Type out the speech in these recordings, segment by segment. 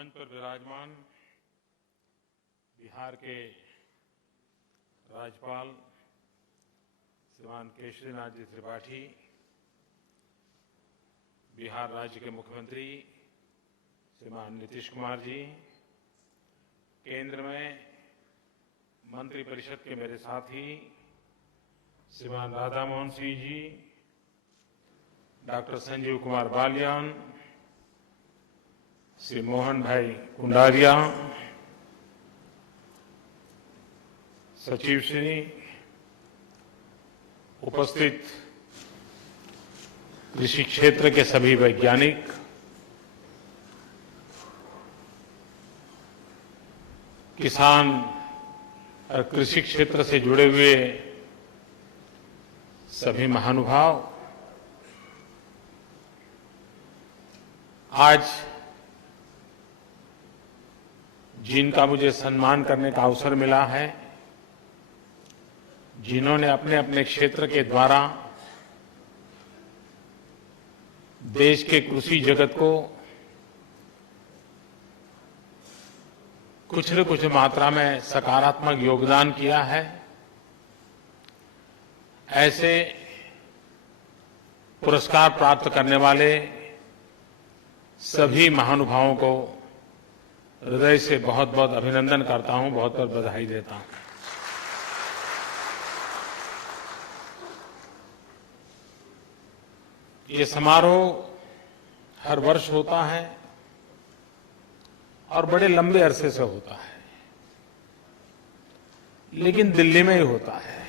मंच पर विराजमान बिहार के राज्यपाल श्रीमान केशरीनाथ जी त्रिपाठी, बिहार राज्य के मुख्यमंत्री श्रीमान नीतीश कुमार जी, केंद्र में मंत्रिपरिषद के मेरे साथी श्रीमान राधा मोहन सिंह जी, डॉक्टर संजीव कुमार बालियान, श्री मोहन भाई कुंडारिया, सचिव श्री, उपस्थित कृषि क्षेत्र के सभी वैज्ञानिक, किसान और कृषि क्षेत्र से जुड़े हुए सभी महानुभाव, आज जिनका मुझे सम्मान करने का अवसर मिला है, जिन्होंने अपने अपने क्षेत्र के द्वारा देश के कृषि जगत को कुछ न कुछ मात्रा में सकारात्मक योगदान किया है, ऐसे पुरस्कार प्राप्त करने वाले सभी महानुभावों को हृदय से बहुत बहुत अभिनंदन करता हूं, बहुत बहुत बधाई देता हूं। ये समारोह हर वर्ष होता है और बड़े लंबे अरसे से होता है, लेकिन दिल्ली में ही होता है।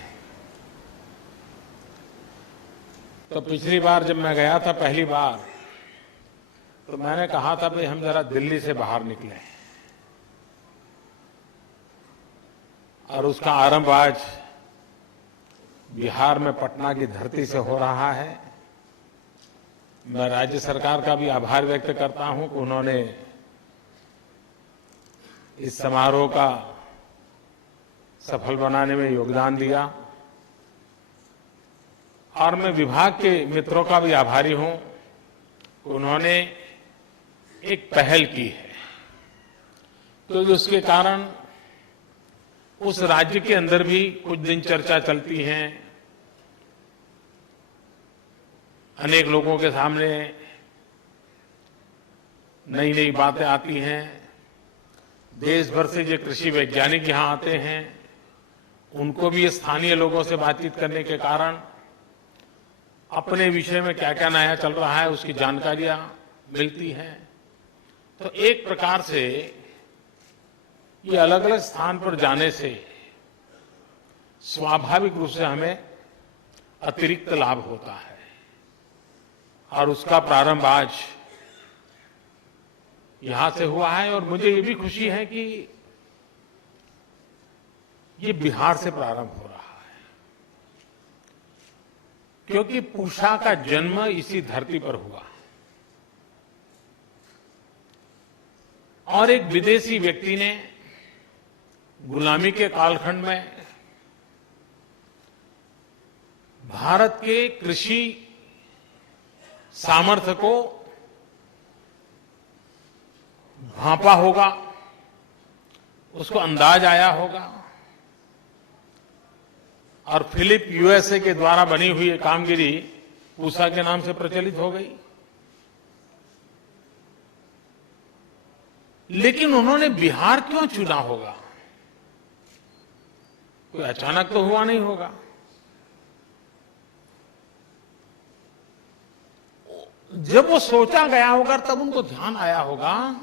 तो पिछली बार जब मैं गया था पहली बार, तो मैंने कहा था भाई हम जरा दिल्ली से बाहर निकले, और उसका आरंभ आज बिहार में पटना की धरती से हो रहा है। मैं राज्य सरकार का भी आभार व्यक्त करता हूं कि उन्होंने इस समारोह का सफल बनाने में योगदान दिया, और मैं विभाग के मित्रों का भी आभारी हूं कि उन्होंने एक पहल की है, क्योंकि उसके कारण उस राज्य के अंदर भी कुछ दिन चर्चा चलती है, अनेक लोगों के सामने नई नई बातें आती हैं। देश भर से जो कृषि वैज्ञानिक यहां आते हैं, उनको भी स्थानीय लोगों से बातचीत करने के कारण अपने विषय में क्या क्या नया चल रहा है उसकी जानकारियां मिलती हैं। तो एक प्रकार से ये अलग अलग स्थान पर जाने से स्वाभाविक रूप से हमें अतिरिक्त लाभ होता है, और उसका प्रारंभ आज यहां से हुआ है। और मुझे ये भी खुशी है कि ये बिहार से प्रारंभ हो रहा है, क्योंकि पूषा का जन्म इसी धरती पर हुआ, और एक विदेशी व्यक्ति ने गुलामी के कालखंड में भारत के कृषि सामर्थ्य को भांपा होगा, उसको अंदाज आया होगा, और फिलिप यूएसए के द्वारा बनी हुई ये कामगिरी पूषा के नाम से प्रचलित हो गई। लेकिन उन्होंने बिहार क्यों चुना होगा? कोई अचानक तो हुआ नहीं होगा। जब वो सोचा गया होगा तब उनको ध्यान आया होगा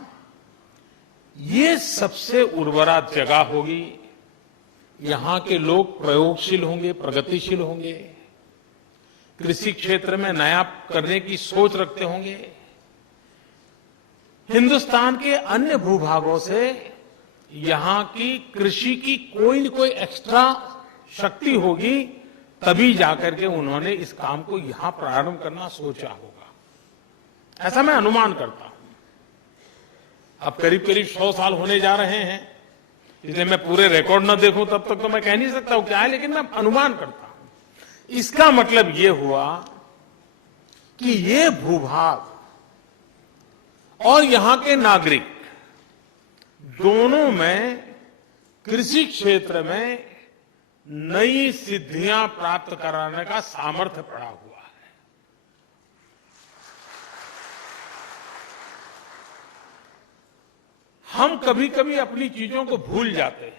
ये सबसे उर्वरा जगह होगी, यहां के लोग प्रयोगशील होंगे, प्रगतिशील होंगे, कृषि क्षेत्र में नया करने की सोच रखते होंगे। हिंदुस्तान के अन्य भूभागों से यहां की कृषि की कोई न कोई एक्स्ट्रा शक्ति होगी, तभी जाकर के उन्होंने इस काम को यहां प्रारंभ करना सोचा होगा, ऐसा मैं अनुमान करता हूं। अब करीब करीब 100 साल होने जा रहे हैं, इसलिए मैं पूरे रिकॉर्ड न देखूं तब तक तो मैं कह नहीं सकता हूं क्या है, लेकिन मैं अनुमान करता हूं। इसका मतलब ये हुआ कि ये भूभाग और यहां के नागरिक दोनों में कृषि क्षेत्र में नई सिद्धियां प्राप्त कराने का सामर्थ्य पड़ा हुआ है। हम कभी कभी अपनी चीजों को भूल जाते हैं।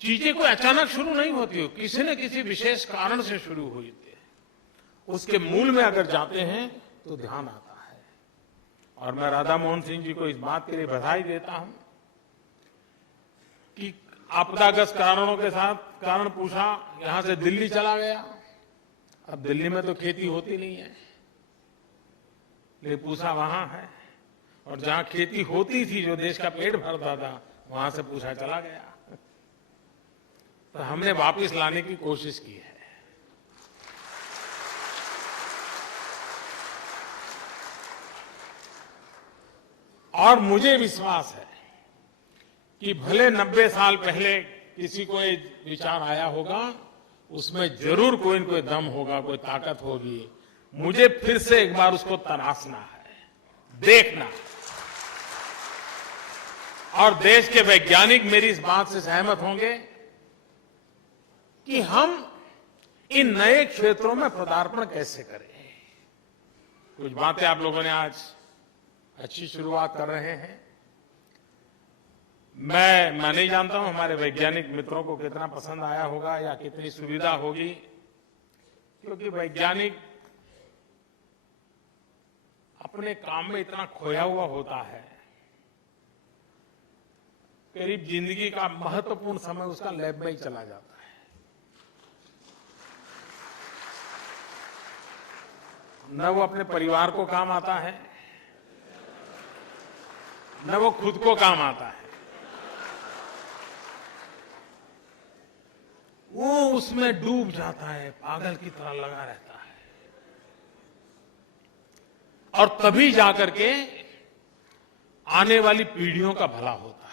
चीजें कोई अचानक शुरू नहीं होती हो, किसी न किसी विशेष कारण से शुरू हुई थी। उसके मूल में अगर जाते हैं तो ध्यान आता है। और मैं राधा मोहन सिंह जी को इस बात के लिए बधाई देता हूं कि आपदाग्रस्त कारणों के साथ कारण पूछा, यहां से दिल्ली चला गया। अब दिल्ली में तो खेती होती नहीं है, लेकिन पूछा वहां है। और जहां खेती होती थी, जो देश का पेट भरता था, वहां से पूछा चला गया। तो हमने वापस लाने की कोशिश की है। और मुझे विश्वास है कि भले 90 साल पहले किसी को ये विचार आया होगा, उसमें जरूर कोई न कोई दम होगा, कोई ताकत होगी। मुझे फिर से एक बार उसको तराशना है, देखना। और देश के वैज्ञानिक मेरी इस बात से सहमत होंगे कि हम इन नए क्षेत्रों में पदार्पण कैसे करें। कुछ बातें आप लोगों ने आज अच्छी शुरुआत कर रहे हैं। मैं नहीं जानता हूं हमारे वैज्ञानिक मित्रों को कितना पसंद आया होगा या कितनी सुविधा होगी, क्योंकि वैज्ञानिक अपने काम में इतना खोया हुआ होता है। करीब जिंदगी का महत्वपूर्ण समय उसका लैब में ही चला जाता है। न वो अपने परिवार को काम आता है, न वो खुद को काम आता है। वो उसमें डूब जाता है, पागल की तरह लगा रहता है। और तभी जाकर के आने वाली पीढ़ियों का भला होता है।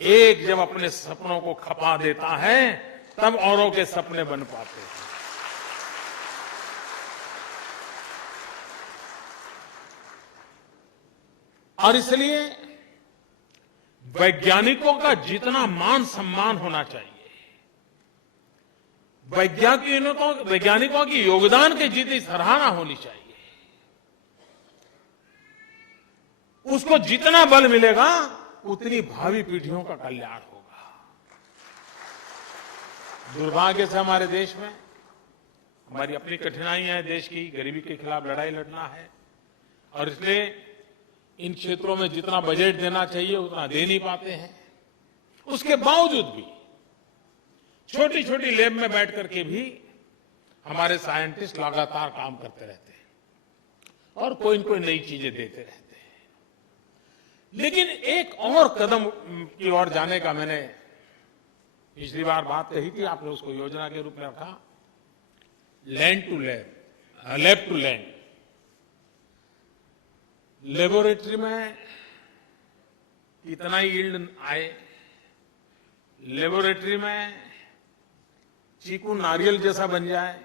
एक जब अपने सपनों को खपा देता है, तब औरों के सपने बन पाते हैं। और इसलिए वैज्ञानिकों का जितना मान सम्मान होना चाहिए, वैज्ञानिकों की योगदान की जितनी सराहना होनी चाहिए, उसको जितना बल मिलेगा, उतनी भावी पीढ़ियों का कल्याण होगा। दुर्भाग्य से हमारे देश में हमारी अपनी कठिनाइयां हैं। देश की गरीबी के खिलाफ लड़ाई लड़ना है, और इसलिए इन क्षेत्रों में जितना बजट देना चाहिए उतना दे नहीं पाते हैं। उसके बावजूद भी छोटी छोटी लैब में बैठ करके भी हमारे साइंटिस्ट लगातार काम करते रहते हैं और कोई न कोई नई चीजें देते रहते हैं। लेकिन एक और कदम की ओर जाने का मैंने पिछली बार बात कही थी, आपने उसको योजना के रूप में रखा, land to lab, lab to land. Laboratory में कितना यील्ड आए, लेबोरेटरी में चीकू नारियल जैसा बन जाए,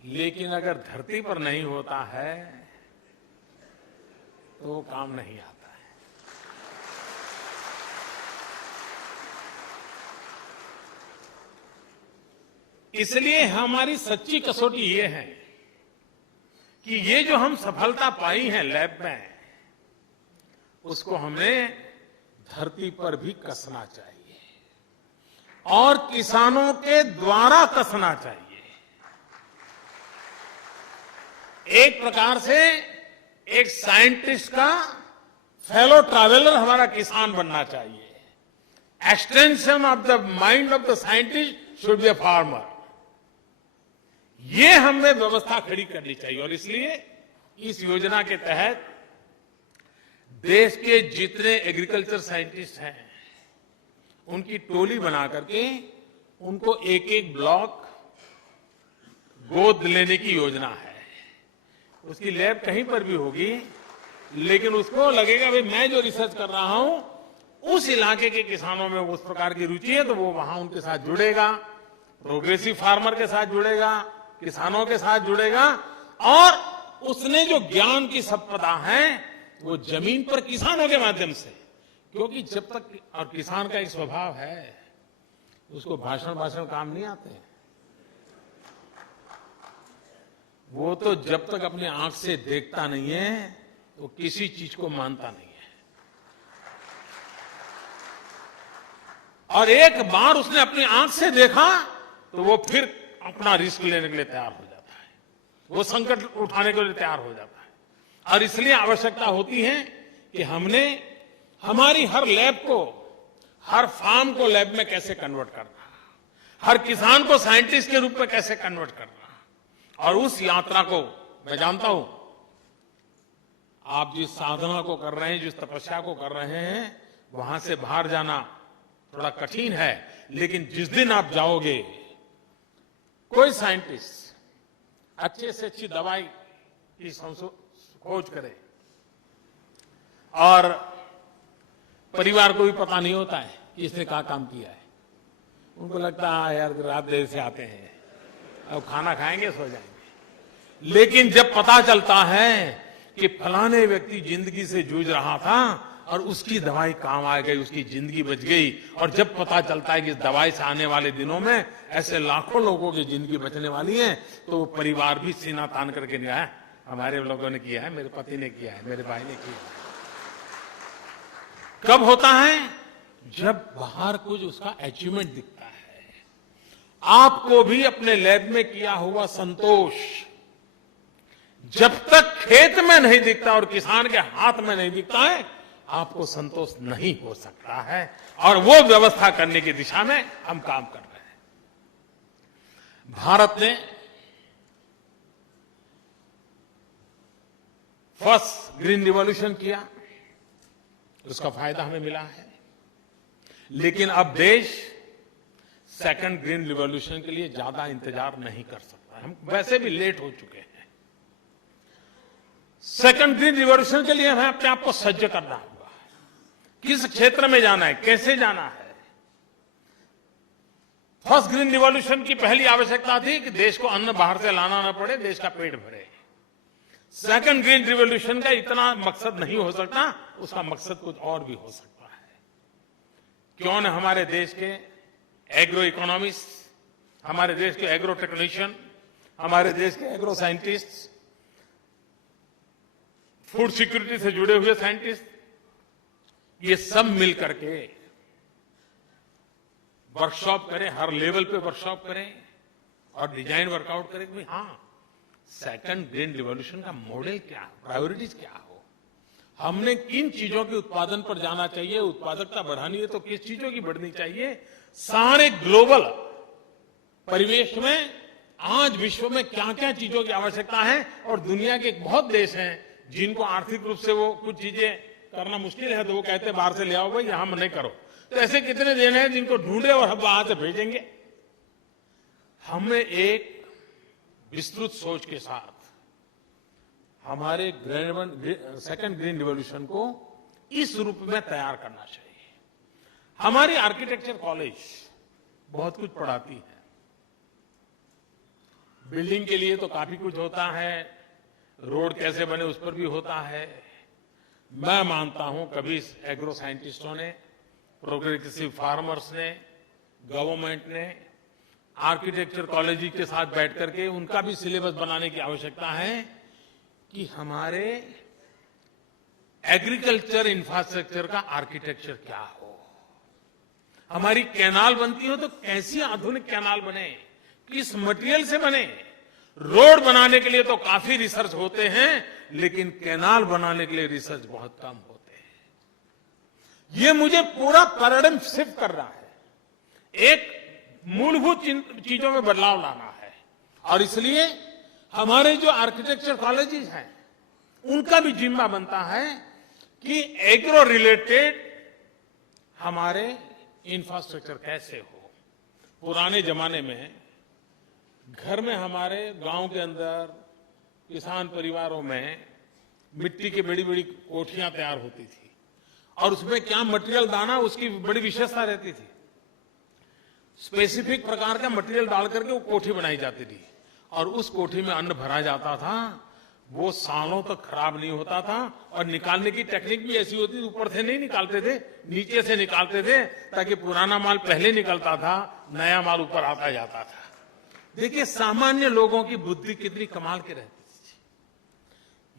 लेकिन अगर धरती पर नहीं होता है तो वो काम नहीं आता है। इसलिए हमारी सच्ची कसौटी ये है कि ये जो हम सफलता पाई है लैब में, उसको हमें धरती पर भी कसना चाहिए और किसानों के द्वारा कसना चाहिए। एक प्रकार से एक साइंटिस्ट का फेलो ट्रैवलर हमारा किसान बनना चाहिए। Extension of the mind of the scientist should be a farmer. ये हमें व्यवस्था खड़ी करनी चाहिए। और इसलिए इस योजना के तहत देश के जितने एग्रीकल्चर साइंटिस्ट हैं, उनकी टोली बना करके उनको एक एक ब्लॉक गोद लेने की योजना है। उसकी लैब कहीं पर भी होगी, लेकिन उसको लगेगा भाई मैं जो रिसर्च कर रहा हूं उस इलाके के किसानों में उस प्रकार की रुचि है, तो वो वहां उनके साथ जुड़ेगा, प्रोग्रेसिव फार्मर के साथ जुड़ेगा, किसानों के साथ जुड़ेगा और उसने जो ज्ञान की संपदा है वो जमीन पर किसानों के माध्यम से, क्योंकि जब तक, और किसान का एक स्वभाव है, उसको भाषण काम नहीं आते, वो तो जब तक अपनी आंख से देखता नहीं है तो किसी चीज को मानता नहीं है। और एक बार उसने अपनी आंख से देखा तो वो फिर अपना रिस्क लेने के लिए तैयार हो जाता है, वो संकट उठाने के लिए तैयार हो जाता है। और इसलिए आवश्यकता होती है कि हमने हमारी हर लैब को, हर फार्म को लैब में कैसे कन्वर्ट करना, हर किसान को साइंटिस्ट के रूप में कैसे कन्वर्ट करना। और उस यात्रा को मैं जानता हूं, आप जिस साधना को कर रहे हैं, जिस तपस्या को कर रहे हैं, वहां से बाहर जाना थोड़ा कठिन है, लेकिन जिस दिन आप जाओगे, कोई साइंटिस्ट अच्छे से अच्छी दवाई की खोज करे और परिवार को भी पता नहीं होता है कि इसने क्या काम किया है, उनको लगता है यार रात देर से आते हैं, अब खाना खाएंगे सो जाएंगे। लेकिन जब पता चलता है कि फलाने व्यक्ति जिंदगी से जूझ रहा था और उसकी दवाई काम आ गई, उसकी जिंदगी बच गई, और जब पता चलता है कि इस दवाई से आने वाले दिनों में ऐसे लाखों लोगों की जिंदगी बचने वाली है, तो वो परिवार भी सीना तान करके गया है, हमारे लोगों ने किया है, मेरे पति ने किया है, मेरे भाई ने किया है। कब होता है? जब बाहर कुछ उसका अचीवमेंट दिखता है। आपको भी अपने लैब में किया हुआ संतोष जब तक खेत में नहीं दिखता और किसान के हाथ में नहीं दिखता है, आपको संतोष नहीं हो सकता है। और वो व्यवस्था करने की दिशा में हम काम कर रहे हैं। भारत ने फर्स्ट ग्रीन रिवॉल्यूशन किया, उसका फायदा हमें मिला है, लेकिन अब देश सेकंड ग्रीन रिवॉल्यूशन के लिए ज्यादा इंतजार नहीं कर सकता। हम वैसे भी लेट हो चुके हैं। सेकंड ग्रीन रिवॉल्यूशन के लिए हमें अपने आप को सज्ज करना होगा। किस क्षेत्र में जाना है, कैसे जाना है। फर्स्ट ग्रीन रिवॉल्यूशन की पहली आवश्यकता थी कि देश को अन्न बाहर से लाना ना पड़े, देश का पेट भरे। सेकंड ग्रीन रिवॉल्यूशन का इतना मकसद नहीं हो सकता, उसका मकसद कुछ और भी हो सकता है। क्यों न हमारे देश के एग्रो इकोनॉमिस्ट, हमारे देश के एग्रो टेक्नीशियन, हमारे देश के एग्रो साइंटिस्ट, फूड सिक्योरिटी से जुड़े हुए साइंटिस्ट, ये सब मिल करके वर्कशॉप करें, हर लेवल पे वर्कशॉप करें और डिजाइन वर्कआउट करें कि हाँ, सेकंड ग्रीन रिवॉल्यूशन का मॉडल क्या हो, प्रायोरिटीज क्या हो, हमने किन चीजों के उत्पादन पर जाना चाहिए, उत्पादकता बढ़ानी है तो किस चीजों की बढ़नी चाहिए। सारे ग्लोबल परिवेश में आज विश्व में क्या क्या चीजों की आवश्यकता है, और दुनिया के बहुत देश हैं जिनको आर्थिक रूप से वो कुछ चीजें करना मुश्किल है, तो वो कहते हैं बाहर से ले आओ भाई, यहां नहीं करो। तो ऐसे कितने देश हैं जिनको ढूंढे और हम वहां से भेजेंगे। हमें एक विस्तृत सोच के साथ हमारे सेकंड ग्रीन रिवॉल्यूशन को इस रूप में तैयार करना चाहिए। हमारी आर्किटेक्चर कॉलेज बहुत कुछ पढ़ाती है। बिल्डिंग के लिए तो काफी कुछ होता है, रोड कैसे बने उस पर भी होता है। मैं मानता हूं कभी एग्रो साइंटिस्टों ने, प्रोग्रेसिव फार्मर्स ने, गवर्नमेंट ने आर्किटेक्चर कॉलेज के साथ बैठ करके उनका भी सिलेबस बनाने की आवश्यकता है कि हमारे एग्रीकल्चर इंफ्रास्ट्रक्चर का आर्किटेक्चर क्या हो। हमारी कैनाल बनती हो तो कैसी आधुनिक कैनाल बने, किस मटेरियल से बने। रोड बनाने के लिए तो काफी रिसर्च होते हैं, लेकिन कैनाल बनाने के लिए रिसर्च बहुत कम होते हैं। ये मुझे पूरा पैराडाइम शिफ्ट कर रहा है, एक मूलभूत चीजों में बदलाव लाना है। और इसलिए हमारे जो आर्किटेक्चर कॉलेजेस हैं उनका भी जिम्मा बनता है कि एग्रो रिलेटेड हमारे इंफ्रास्ट्रक्चर कैसे हो। पुराने जमाने में घर में, हमारे गांव के अंदर किसान परिवारों में मिट्टी की बड़ी बड़ी कोठियां तैयार होती थी, और उसमें क्या मटेरियल डालना उसकी बड़ी विशेषता रहती थी। स्पेसिफिक प्रकार का मटेरियल डाल करके वो कोठी बनाई जाती थी, और उस कोठी में अन्न भरा जाता था। वो सालों तक खराब नहीं होता था और निकालने की टेक्निक भी ऐसी होती थी, ऊपर से नहीं निकालते थे, नीचे से निकालते थे, ताकि पुराना माल पहले निकलता था, नया माल ऊपर आता जाता था। देखिए सामान्य लोगों की बुद्धि कितनी कमाल की रहती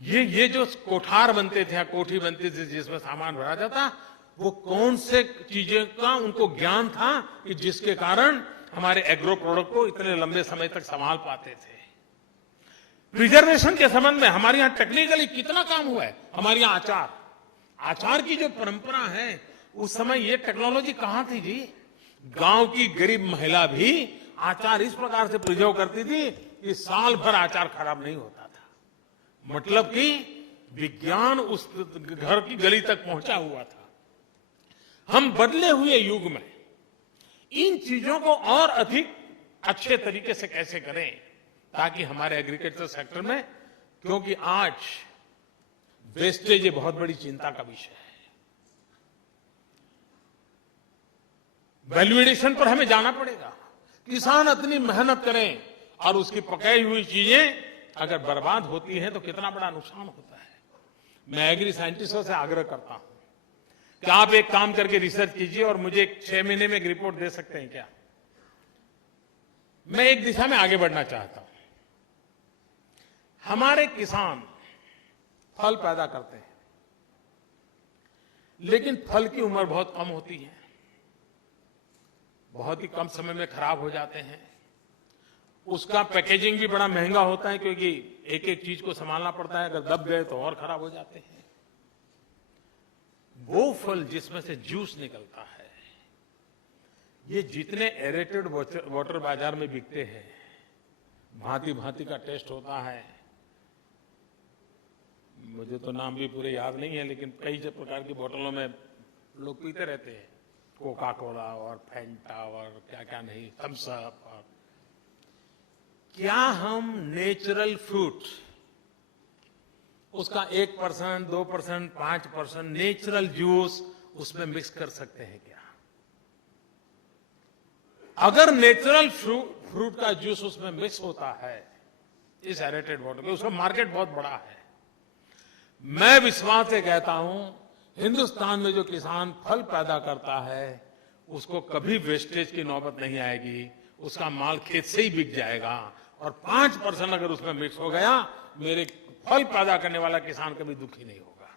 थी। ये जो कोठार बनते थे, कोठी बनती थी जिसमें सामान भरा जाता, वो कौन से चीजें का उनको ज्ञान था कि जिसके कारण हमारे एग्रो प्रोडक्ट को इतने लंबे समय तक संभाल पाते थे। प्रिजर्वेशन के संबंध में हमारे यहाँ टेक्निकली कितना काम हुआ है। हमारे यहाँ आचार की जो परंपरा है, उस समय ये टेक्नोलॉजी कहां थी जी। गांव की गरीब महिला भी आचार इस प्रकार से प्रिजर्व करती थी कि साल भर आचार खराब नहीं होता था। मतलब कि विज्ञान उस घर की गली तक पहुंचा हुआ था। हम बदले हुए युग में इन चीजों को और अधिक अच्छे तरीके से कैसे करें, ताकि हमारे एग्रीकल्चर सेक्टर में, क्योंकि आज वेस्टेज ये बहुत बड़ी चिंता का विषय है। वैल्यू एडिशन पर हमें जाना पड़ेगा। किसान इतनी मेहनत करें और उसकी पकाई हुई चीजें अगर बर्बाद होती हैं तो कितना बड़ा नुकसान होता है। मैं एग्री साइंटिस्टों से आग्रह करता हूं कि आप एक काम करके रिसर्च कीजिए और मुझे 6 महीने में एक रिपोर्ट दे सकते हैं क्या। मैं एक दिशा में आगे बढ़ना चाहता हूं। हमारे किसान फल पैदा करते हैं, लेकिन फल की उम्र बहुत कम होती है, बहुत ही कम समय में खराब हो जाते हैं। उसका पैकेजिंग भी बड़ा महंगा होता है, क्योंकि एक एक चीज को संभालना पड़ता है, अगर दब गए तो और खराब हो जाते हैं। वो फल जिसमें से जूस निकलता है, ये जितने एरेटेड वाटर बाजार में बिकते हैं, भांति भांति का टेस्ट होता है। मुझे तो नाम भी पूरे याद नहीं है, लेकिन कई प्रकार की बोतलों में लोग पीते रहते हैं, कोका कोला और फैंटा और क्या क्या नहीं, थम्स अप। और क्या हम नेचुरल फ्रूट उसका 1%, 2%, 5% नेचुरल जूस उसमें मिक्स कर सकते हैं क्या? अगर नेचुरल फ्रूट का जूस उसमें मिक्स होता है इस एरेटेड वाटर में, उसका मार्केट बहुत बड़ा है। मैं विश्वास से कहता हूं, हिंदुस्तान में जो किसान फल पैदा करता है उसको कभी वेस्टेज की नौबत नहीं आएगी। उसका माल खेत से ही बिक जाएगा। और 5% अगर उसमें मिक्स हो गया, मेरे फल पैदा करने वाला किसान कभी दुखी नहीं होगा।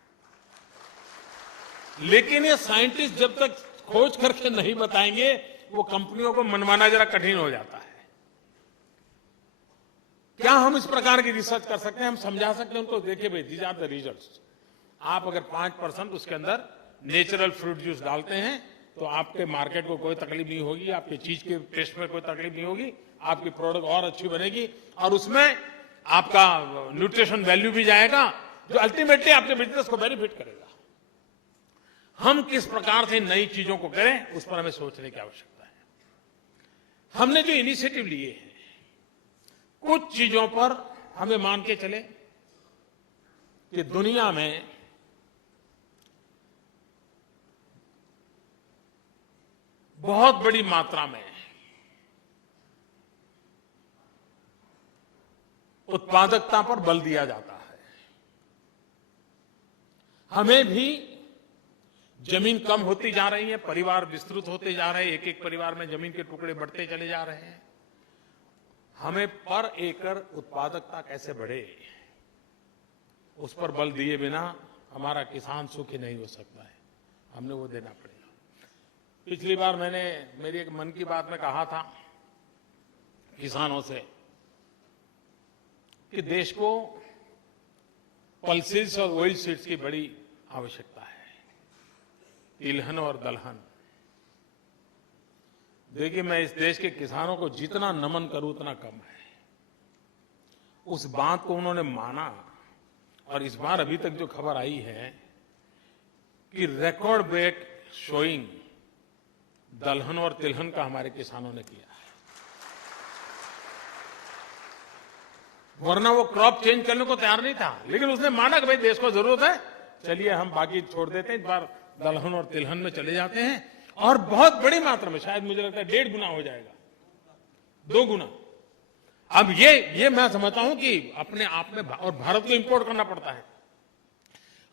लेकिन ये साइंटिस्ट जब तक खोज करके नहीं बताएंगे, वो कंपनियों को मनवाना जरा कठिन हो जाता है। क्या हम इस प्रकार की रिसर्च कर सकते हैं? हम समझा सकते हैं उनको, देखिए भाई, दीज आर द रिजल्ट्स। आप अगर 5% उसके अंदर नेचुरल फ्रूट जूस डालते हैं तो आपके मार्केट को कोई तकलीफ नहीं होगी, आपके चीज के टेस्ट में कोई तकलीफ नहीं होगी, आपकी प्रोडक्ट और अच्छी बनेगी और उसमें आपका न्यूट्रिशन वैल्यू भी जाएगा, जो अल्टीमेटली आपके बिजनेस को बेनिफिट करेगा। हम किस प्रकार से नई चीजों को करें, उस पर हमें सोचने की आवश्यकता है। हमने जो इनिशिएटिव लिए हैं, कुछ चीजों पर हमें मान के चले कि दुनिया में बहुत बड़ी मात्रा में उत्पादकता पर बल दिया जाता है। हमें भी जमीन कम होती जा रही है, परिवार विस्तृत होते जा रहे हैं, एक एक परिवार में जमीन के टुकड़े बढ़ते चले जा रहे हैं। हमें पर एकड़ उत्पादकता कैसे बढ़े, उस पर बल दिए बिना हमारा किसान सुखी नहीं हो सकता है। हमने वो देना पड़ेगा। पिछली बार मैंने मेरी एक मन की बात में कहा था किसानों से कि देश को पल्सेस और ऑयल सीड्स की बड़ी आवश्यकता है, तिलहन और दलहन। देखिए, मैं इस देश के किसानों को जितना नमन करूं उतना कम है। उस बात को उन्होंने माना और इस बार अभी तक जो खबर आई है कि रिकॉर्ड ब्रेक शोइंग दलहन और तिलहन का हमारे किसानों ने किया है। वरना वो क्रॉप चेंज करने को तैयार नहीं था, लेकिन उसने माना कि भाई देश को जरूरत है, चलिए हम बाकी छोड़ देते हैं, इस बार दलहन और तिलहन में चले जाते हैं। और बहुत बड़ी मात्रा में, शायद मुझे लगता है 1.5 गुना हो जाएगा, 2 गुना। अब ये मैं समझता हूं कि अपने आप में और भारत को इंपोर्ट करना पड़ता है।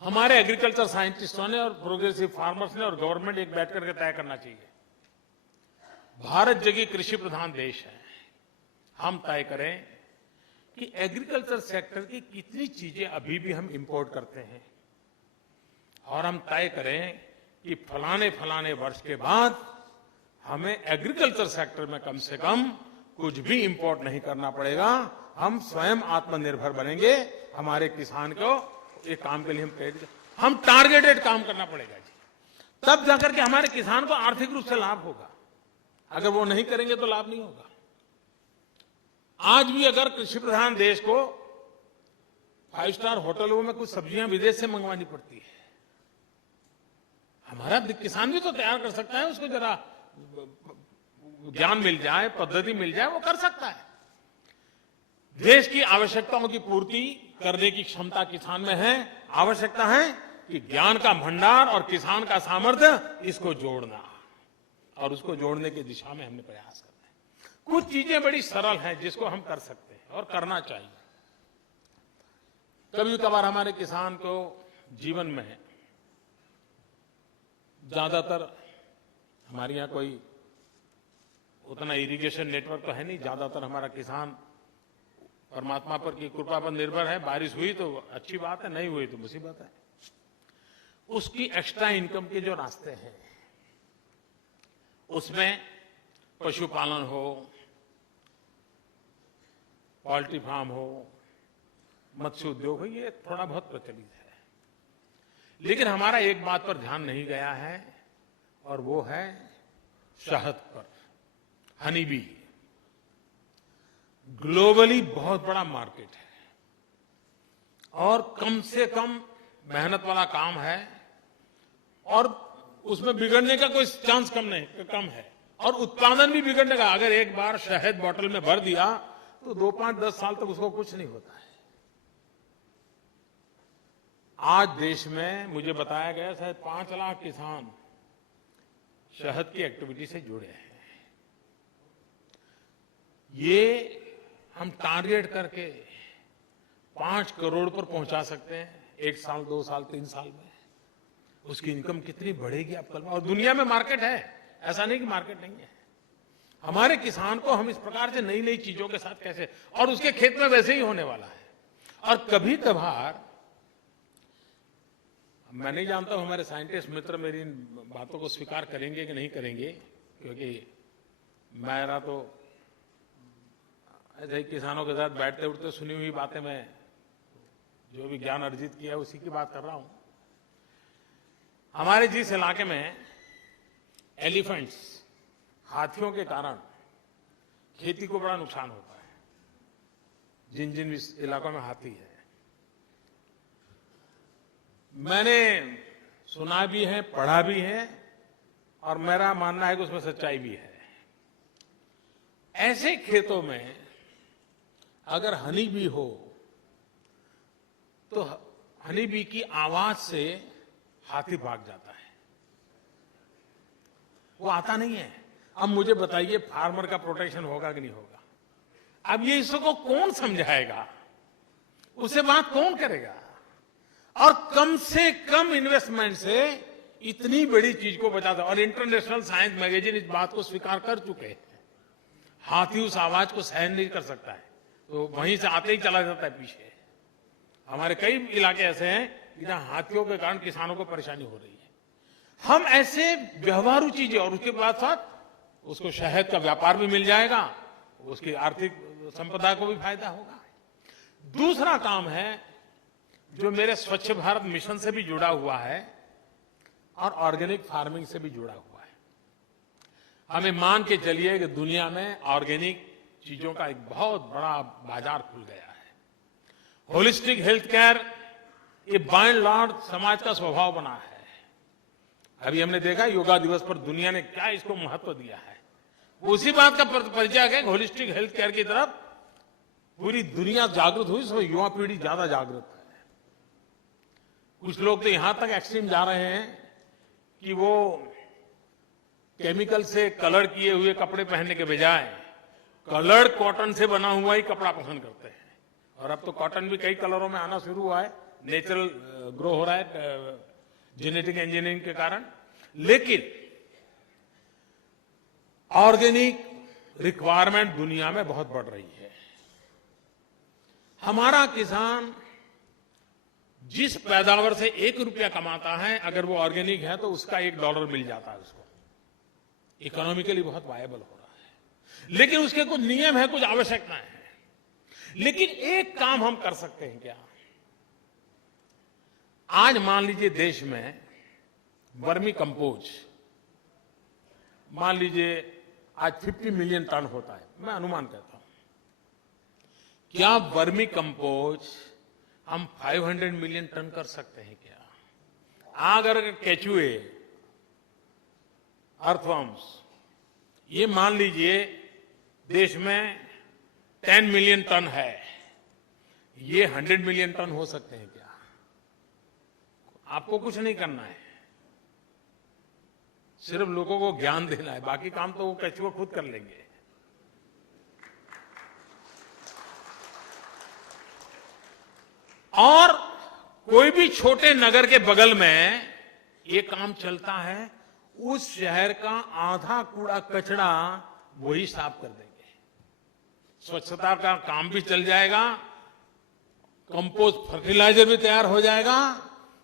हमारे एग्रीकल्चर साइंटिस्टों ने और प्रोग्रेसिव फार्मर्स ने और गवर्नमेंट एक बैठ करके तय करना चाहिए। भारत जगह कृषि प्रधान देश है, हम तय करें कि एग्रीकल्चर सेक्टर की कितनी चीजें अभी भी हम इंपोर्ट करते हैं, और हम तय करें कि फलाने फलाने वर्ष के बाद हमें एग्रीकल्चर सेक्टर में कम से कम कुछ भी इंपोर्ट नहीं करना पड़ेगा, हम स्वयं आत्मनिर्भर बनेंगे। हमारे किसान को एक काम के लिए हम टारगेटेड काम करना पड़ेगा जी, तब जाकर के हमारे किसान को आर्थिक रूप से लाभ होगा। अगर वो नहीं करेंगे तो लाभ नहीं होगा। आज भी अगर कृषि प्रधान देश को 5 स्टार होटलों में कुछ सब्जियां विदेश से मंगवानी पड़ती है, हमारा किसान भी तो तैयार कर सकता है, उसको जरा ज्ञान मिल जाए, पद्धति मिल जाए, वो कर सकता है। देश की आवश्यकताओं की पूर्ति करने की क्षमता किसान में है। आवश्यकता है कि ज्ञान का भंडार और किसान का सामर्थ्य, इसको जोड़ना, और उसको जोड़ने की दिशा में हमने प्रयास करना है। कुछ चीजें बड़ी सरल हैं जिसको हम कर सकते हैं और करना चाहिए। कभी कभार हमारे किसान को जीवन में, ज्यादातर हमारे यहाँ कोई उतना इरिगेशन नेटवर्क तो है नहीं, ज्यादातर हमारा किसान परमात्मा पर की कृपा पर निर्भर है। बारिश हुई तो अच्छी बात है, नहीं हुई तो मुसीबत है। उसकी एक्स्ट्रा इनकम के जो रास्ते हैं, उसमें पशुपालन हो, पोल्ट्री फार्म हो, मत्स्य उद्योग हो, ये थोड़ा बहुत प्रचलित है। लेकिन हमारा एक बात पर ध्यान नहीं गया है, और वो है शहद पर, हनी बी। ग्लोबली बहुत बड़ा मार्केट है और कम से कम मेहनत वाला काम है, और उसमें बिगड़ने का कोई चांस कम है, और उत्पादन भी बिगड़ने का। अगर एक बार शहद बोतल में भर दिया तो 2, 5, 10 साल तक उसको कुछ नहीं होता है। आज देश में मुझे बताया गया शायद 5 लाख किसान शहद की एक्टिविटी से जुड़े हैं। ये हम टारगेट करके 5 करोड़ पर पहुंचा सकते हैं 1 साल, 2 साल, 3 साल में। उसकी इनकम कितनी बढ़ेगी आप कल्पना। और दुनिया में मार्केट है, ऐसा नहीं कि मार्केट नहीं है। हमारे किसान को हम इस प्रकार से नई नई चीजों के साथ कैसे, और उसके खेत में वैसे ही होने वाला है। और कभी कभार, मैं नहीं जानता हूं हमारे साइंटिस्ट मित्र मेरी इन बातों को स्वीकार करेंगे कि नहीं करेंगे, क्योंकि मेरा तो ऐसे ही किसानों के साथ बैठते उठते सुनी हुई बातें, मैं जो भी ज्ञान अर्जित किया है उसी की बात कर रहा हूं। हमारे जिस इलाके में एलिफेंट्स, हाथियों के कारण खेती को बड़ा नुकसान होता है, जिन जिन इलाकों में हाथी है, मैंने सुना भी है, पढ़ा भी है, और मेरा मानना है कि उसमें सच्चाई भी है। ऐसे खेतों में अगर हनी बी हो तो हनी बी की आवाज से हाथी भाग जाता है, वो आता नहीं है। अब मुझे बताइए फार्मर का प्रोटेक्शन होगा कि नहीं होगा? अब ये इसको कौन समझाएगा, उसे बात कौन करेगा? और कम से कम इन्वेस्टमेंट से इतनी बड़ी चीज को बचा दो। और इंटरनेशनल साइंस मैगजीन इस बात को स्वीकार कर चुके हैं, हाथी उस आवाज को सहन नहीं कर सकता है, तो वहीं से आते ही चला जाता है पीछे। हमारे कई इलाके ऐसे हैं जहां हाथियों के कारण किसानों को परेशानी हो रही है। हम ऐसे व्यवहारू चीजें, और उसके बाद साथ उसको शहद का व्यापार भी मिल जाएगा, उसकी आर्थिक संपदा को भी फायदा होगा। दूसरा काम है जो मेरे स्वच्छ भारत मिशन से भी जुड़ा हुआ है और ऑर्गेनिक फार्मिंग से भी जुड़ा हुआ है। हमें मान के चलिए कि दुनिया में ऑर्गेनिक चीजों का एक बहुत बड़ा बाजार खुल गया है। होलिस्टिक हेल्थ केयर ये बाय एंड लार्ज समाज का स्वभाव बना है। अभी हमने देखा योगा दिवस पर दुनिया ने क्या इसको महत्व दिया है। उसी बात का परिचय है कि होलिस्टिक हेल्थ केयर की तरफ पूरी दुनिया जागृत हुई, सो युवा पीढ़ी ज्यादा जागृत है। कुछ लोग तो यहां तक एक्सट्रीम जा रहे हैं कि वो केमिकल से कलर किए हुए कपड़े पहनने के बजाय कलर्ड कॉटन से बना हुआ ही कपड़ा पसंद करते हैं। और अब तो कॉटन भी कई कलरों में आना शुरू हुआ है, नेचुरल ग्रो हो रहा है जेनेटिक इंजीनियरिंग के कारण। लेकिन ऑर्गेनिक रिक्वायरमेंट दुनिया में बहुत बढ़ रही है। हमारा किसान जिस पैदावार से ₹1 कमाता है, अगर वो ऑर्गेनिक है तो उसका $1 मिल जाता है उसको। इकोनॉमिकली बहुत वायबल हो रहा है। लेकिन उसके कुछ नियम है, कुछ आवश्यकताएं हैं। लेकिन एक काम हम कर सकते हैं क्या? आज मान लीजिए देश में वर्मी कंपोज, मान लीजिए आज 50 मिलियन टन होता है, मैं अनुमान कहता हूं। क्या वर्मी कंपोज हम 500 मिलियन टन कर सकते हैं क्या? अगर केचुए, अर्थवर्म्स, ये मान लीजिए देश में 10 मिलियन टन है, ये 100 मिलियन टन हो सकते हैं क्या? आपको कुछ नहीं करना है, सिर्फ लोगों को ज्ञान देना है, बाकी काम तो वो केचुए खुद कर लेंगे। और कोई भी छोटे नगर के बगल में ये काम चलता है, उस शहर का आधा कूड़ा कचरा वही साफ कर देंगे। स्वच्छता का काम भी चल जाएगा, कंपोस्ट फर्टिलाइजर भी तैयार हो जाएगा,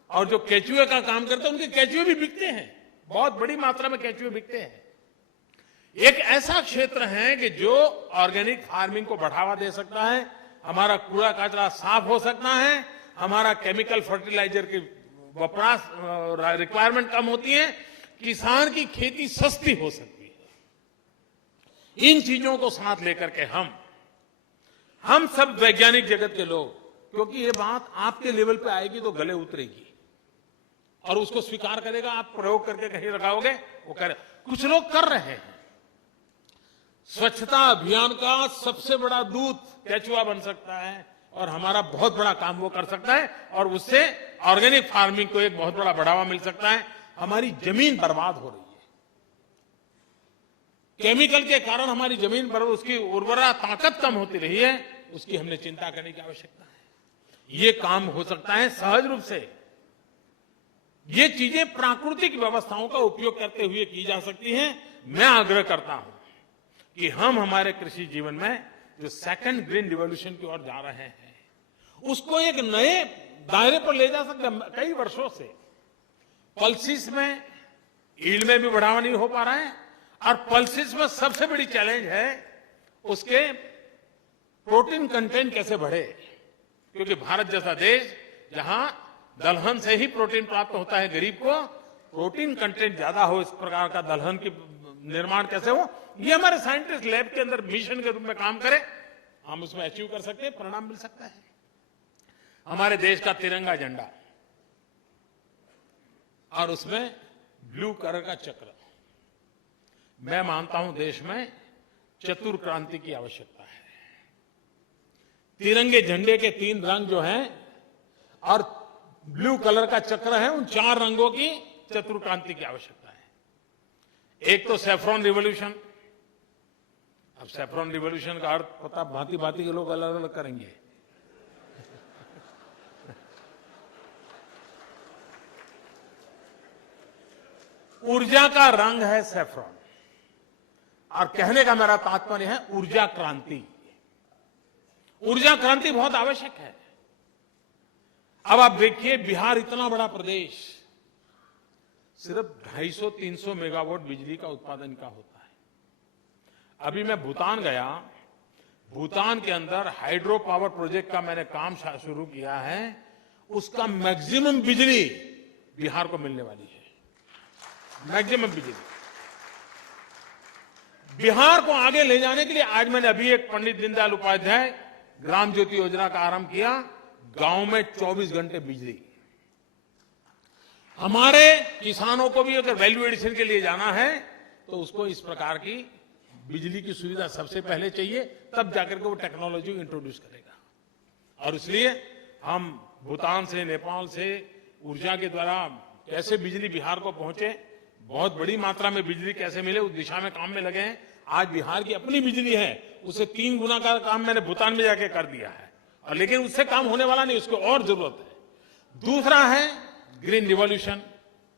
और जो केचुए का काम करते हैं उनके केचुए भी बिकते हैं, बहुत बड़ी मात्रा में केचुए बिकते हैं। एक ऐसा क्षेत्र है कि जो ऑर्गेनिक फार्मिंग को बढ़ावा दे सकता है, हमारा कूड़ा कचरा साफ हो सकता है, हमारा केमिकल फर्टिलाइजर की वपराश रिक्वायरमेंट कम होती है, किसान की खेती सस्ती हो सकती है। इन चीजों को साथ लेकर के हम सब वैज्ञानिक जगत के लोग, क्योंकि ये बात आपके लेवल पे आएगी तो गले उतरेगी और उसको स्वीकार करेगा। आप प्रयोग करके कहीं लगाओगे, वो करे। कुछ लोग कर रहे हैं। स्वच्छता अभियान का सबसे बड़ा दूत केचुआ बन सकता है और हमारा बहुत बड़ा काम वो कर सकता है, और उससे ऑर्गेनिक फार्मिंग को एक बहुत बड़ा बढ़ावा मिल सकता है। हमारी जमीन बर्बाद हो रही है, केमिकल के कारण हमारी जमीन पर उसकी उर्वरा ताकत कम होती रही है, उसकी हमने चिंता करने की आवश्यकता है। ये काम हो सकता है सहज रूप से। ये चीजें प्राकृतिक व्यवस्थाओं का उपयोग करते हुए की जा सकती हैं। मैं आग्रह करता हूं कि हम हमारे कृषि जीवन में जो सेकंड ग्रीन रिवॉल्यूशन की ओर जा रहे हैं, उसको एक नए दायरे पर ले जा सकते हैं। कई वर्षों से पल्सिस में ईल्ड में भी बढ़ावा नहीं हो पा रहा है, और पल्सिस में सबसे बड़ी चैलेंज है उसके प्रोटीन कंटेंट कैसे बढ़े, क्योंकि भारत जैसा देश जहां दलहन से ही प्रोटीन प्राप्त होता है गरीब को, प्रोटीन कंटेंट ज्यादा हो, इस प्रकार का दलहन की निर्माण कैसे हो, ये हमारे साइंटिस्ट लैब के अंदर मिशन के रूप में काम करें, हम उसमें अचीव कर सकते हैं, परिणाम मिल सकता है। हमारे देश का तिरंगा झंडा और उसमें ब्लू कलर का चक्र, मैं मानता हूं देश में चतुर क्रांति की आवश्यकता है। तिरंगे झंडे के 3 रंग जो हैं और ब्लू कलर का चक्र है, उन 4 रंगों की चतुर क्रांति की आवश्यकता है। एक तो सैफ्रॉन रिवॉल्यूशन। अब सैफ्रॉन रिवॉल्यूशन का अर्थ पता भांति भांति के लोग अलग अलग करेंगे। ऊर्जा का रंग है सैफ्रॉन, और कहने का मेरा तात्पर्य है ऊर्जा क्रांति। ऊर्जा क्रांति बहुत आवश्यक है। अब आप देखिए, बिहार इतना बड़ा प्रदेश, सिर्फ 250-300 मेगावाट बिजली का उत्पादन का होता है। अभी मैं भूटान गया, भूटान के अंदर हाइड्रो पावर प्रोजेक्ट का मैंने काम शुरू किया है, उसका मैक्सिमम बिजली बिहार को मिलने वाली है। मैक्सिमम बिजली बिहार को आगे ले जाने के लिए आज मैंने अभी एक पंडित दीनदयाल उपाध्याय ग्राम ज्योति योजना का आरंभ किया। गांव में 24 घंटे बिजली। हमारे किसानों को भी अगर वैल्यू एडिशन के लिए जाना है तो उसको इस प्रकार की बिजली की सुविधा सबसे पहले चाहिए, तब जाकर के वो टेक्नोलॉजी इंट्रोड्यूस करेगा। और इसलिए हम भूटान से, नेपाल से ऊर्जा के द्वारा कैसे बिजली बिहार को पहुंचे, बहुत बड़ी मात्रा में बिजली कैसे मिले, उस दिशा में काम में लगे हैं। आज बिहार की अपनी बिजली है, उसे 3 गुना का काम मैंने भूटान में जाके कर दिया है, और लेकिन उससे काम होने वाला नहीं, उसको और जरूरत है। दूसरा है ग्रीन रिवॉल्यूशन,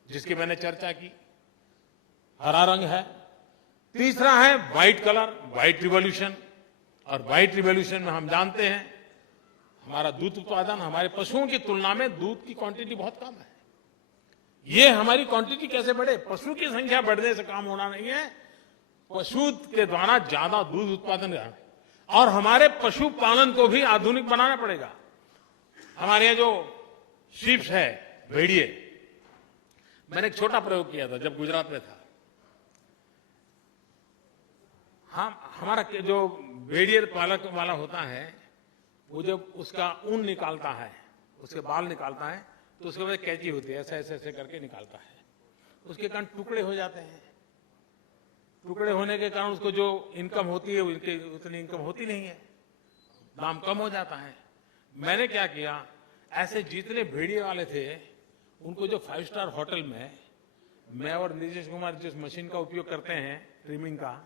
जिसकी मैंने चर्चा की, हरा रंग है। तीसरा है व्हाइट कलर, व्हाइट रिवॉल्यूशन, और व्हाइट रिवॉल्यूशन में हम जानते हैं हमारा दूध उत्पादन हमारे पशुओं की तुलना में दूध की क्वांटिटी बहुत कम है। ये हमारी क्वांटिटी कैसे बढ़े? पशु की संख्या बढ़ने से काम होना नहीं है, पशु के द्वारा ज्यादा दूध उत्पादन करना, और हमारे पशुपालन को भी आधुनिक बनाना पड़ेगा। हमारे यहाँ जो शीप्स है, भेड़िए, मैंने एक छोटा प्रयोग किया था जब गुजरात में था। हमारा जो भेड़िए पालक वाला होता है, वो जब उसका ऊन निकालता है, उसके बाल निकालता है, तो उसके बाद कैंची होती है, ऐसे ऐसे ऐसे करके निकालता है। उसके कारण टुकड़े हो जाते हैं। टुकड़े होने के कारण उसको जो इनकम होती है, उनकी उतनी इनकम होती नहीं है, दाम कम हो जाता है। मैंने क्या किया, ऐसे जितने भेड़िए वाले थे उनको जो 5 स्टार होटल में मैं और नीतीश कुमार जिस मशीन का उपयोग करते हैं ट्रिमिंग का,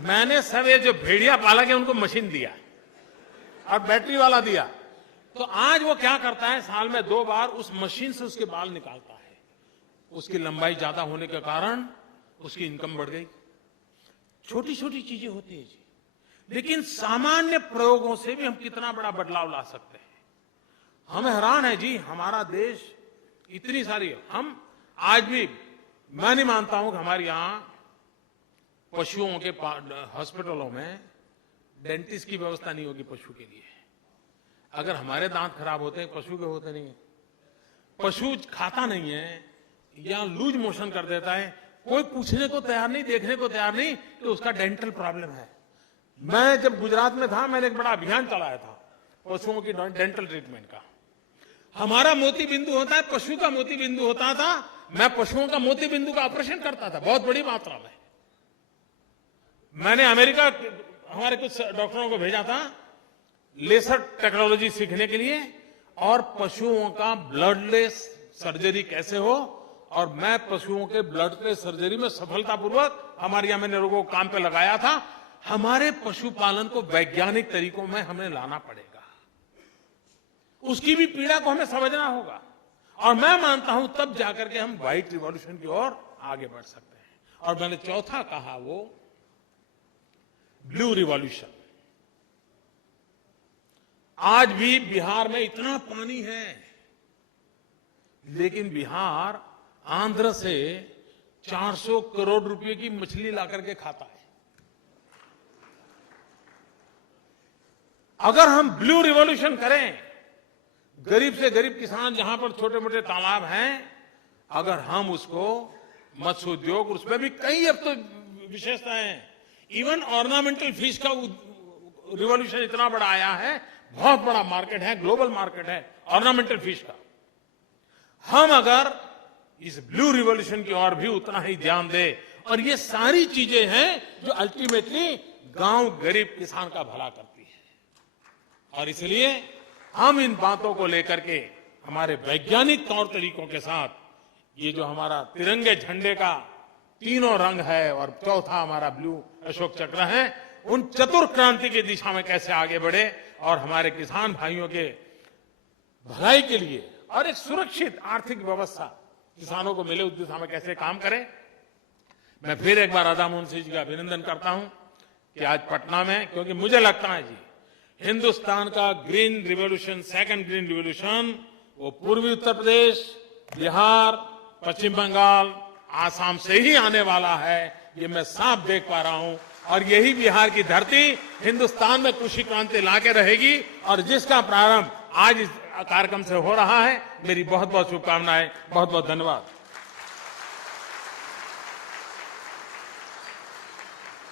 मैंने सब ये जो भेड़िया पालक है उनको मशीन दिया और बैटरी वाला दिया। तो आज वो क्या करता है, साल में 2 बार उस मशीन से उसके बाल निकालता है। उसकी लंबाई ज्यादा होने के कारण उसकी इनकम बढ़ गई। छोटी छोटी चीजें होती है जी, लेकिन सामान्य प्रयोगों से भी हम कितना बड़ा बदलाव ला सकते हैं। हमें हैरान है जी, हमारा देश इतनी सारी, हम आज भी, मैं नहीं मानता हूं कि हमारे यहां पशुओं के हॉस्पिटलों में डेंटिस्ट की व्यवस्था नहीं होगी पशु के लिए। अगर हमारे दांत खराब होते हैं, पशु के होते नहीं है। पशु खाता नहीं है या लूज मोशन कर देता है, कोई पूछने को तैयार नहीं, देखने को तैयार नहीं कि उसका डेंटल प्रॉब्लम है। मैं जब गुजरात में था, मैंने एक बड़ा अभियान चलाया था पशुओं की डेंटल ट्रीटमेंट का। हमारा मोती बिंदु होता है, पशु का मोती बिंदु होता था। मैं पशुओं का मोती बिंदु का ऑपरेशन करता था बहुत बड़ी मात्रा में। मैंने अमेरिका हमारे कुछ डॉक्टरों को भेजा था लेसर टेक्नोलॉजी सीखने के लिए, और पशुओं का ब्लडलेस सर्जरी कैसे हो, और मैं पशुओं के ब्लडलेस सर्जरी में सफलतापूर्वक हमारे यहां मैंने लोगों को काम पे लगाया था। हमारे पशुपालन को वैज्ञानिक तरीकों में हमें लाना पड़ेगा, उसकी भी पीड़ा को हमें समझना होगा, और मैं मानता हूं तब जाकर के हम व्हाइट रिवॉल्यूशन की ओर आगे बढ़ सकते हैं। और मैंने चौथा कहा वो ब्लू रिवॉल्यूशन। आज भी बिहार में इतना पानी है, लेकिन बिहार आंध्र से 400 करोड़ रुपए की मछली लाकर के खाता है। अगर हम ब्लू रिवॉल्यूशन करें, गरीब से गरीब किसान जहां पर छोटे मोटे तालाब हैं, अगर हम उसको मत्स्य उद्योग, उसमें भी कई अब तो विशेषताएं हैं। इवन ऑर्नामेंटल फिश का रिवॉल्यूशन इतना बड़ा आया है, बहुत बड़ा मार्केट है, ग्लोबल मार्केट है ऑर्नामेंटल फिश का। हम अगर इस ब्लू रिवॉल्यूशन की ओर भी उतना ही ध्यान दें, और ये सारी चीजें हैं जो अल्टीमेटली गांव गरीब किसान का भला करती है। और इसलिए हम इन बातों को लेकर के हमारे वैज्ञानिक तौर तरीकों के साथ, ये जो हमारा तिरंगे झंडे का 3 रंग है और चौथा हमारा ब्लू अशोक चक्र है, उन चतुर क्रांति की दिशा में कैसे आगे बढ़े और हमारे किसान भाइयों के भलाई के लिए और एक सुरक्षित आर्थिक व्यवस्था किसानों को मिले, उस दिशा में कैसे काम करें। मैं फिर एक बार राधा मोहन सिंह जी का अभिनंदन करता हूं कि आज पटना में, क्योंकि मुझे लगता है जी हिंदुस्तान का green revolution, second green revolution, वो पूर्वी उत्तर प्रदेश, बिहार, पश्चिम बंगाल, आसाम से ही आने वाला है, ये मैं साफ देख पा रहा हूं। और यही बिहार की धरती हिंदुस्तान में कृषि क्रांति लाके रहेगी, और जिसका प्रारंभ आज इस कार्यक्रम से हो रहा है। मेरी बहुत बहुत शुभकामनाएं, बहुत बहुत धन्यवाद।